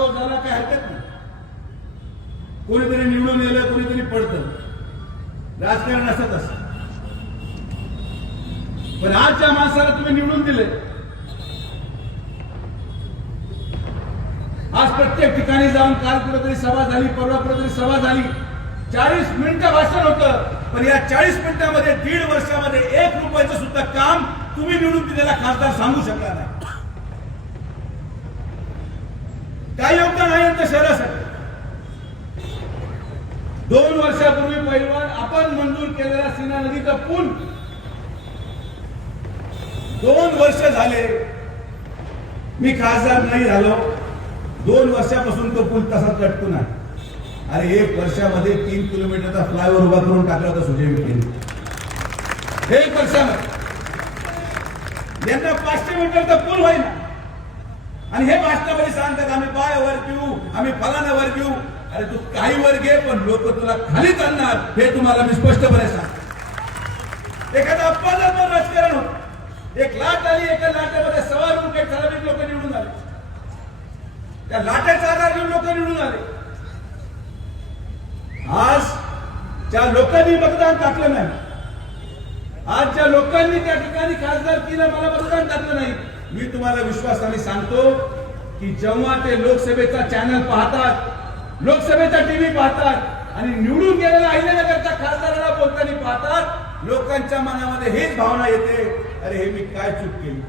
पराभव झाला काय हरकत नाही. कोणीतरी निवडून येलं कोणीतरी पडतं. राजकारण असत असत. पण आज ज्या माणसाला तुम्ही निवडून दिले आज प्रत्येक ठिकाणी जाऊन काल कुठेतरी सभा झाली परवा कुठेतरी सभा झाली. चाळीस मिनिटं भाषण होतं पण या चाळीस मिनिटांमध्ये दीड वर्षामध्ये एक रुपयाचं सुद्धा काम तुम्ही निवडून दिलेला खासदार सांगू शकला नाही. काय योगदान आहे यांच्या शहरासाठी. दोन वर्षापूर्वी पहिलवान आपण मंजूर केलेला सीना नदीचा पूल दोन वर्ष झाले मी खासदार नाही झालो. दोन वर्षापासून तो पूल तसाच लटकून आहे. अरे एक वर्षामध्ये तीन किलोमीटरचा फ्लायओव्हर उभा करून टाकला होता सुजय विखेने एक वर्षामध्ये. यांना पाचशे मीटरचा पूल होईना आणि हे मास्टरमध्ये सांगतात आम्ही पाय वर घेऊ आम्ही फलाना वर घेऊ. अरे तू काही वर घे पण लोक तुला खालीच आणणार हे तुम्हाला मी स्पष्टपणे सांग एखादा अपवादात्मक राजकारण होत. एक लाट आली एका लाटेमध्ये सव्वा दोन काही ठराविक लोक निवडून आले. त्या लाटेचा आधार घेऊन लोक निवडून आले. आज ज्या लोकांनी मतदान टाकलं नाही आज ज्या लोकांनी त्या ठिकाणी खासदार तिला मला मतदान टाकलं नाही मी तुम्हाला विश्वासाने सांगतो की जेव्हा ते लोकसभेचा चॅनल पाहतात लोकसभेचा टीव्ही पाहतात आणि निवडून गेलेल्या अहिल्यानगरच्या खासदाराला बोलताना पाहतात लोकांच्या मनामध्ये हेच भावना येते अरे हे मी काय चूक केली?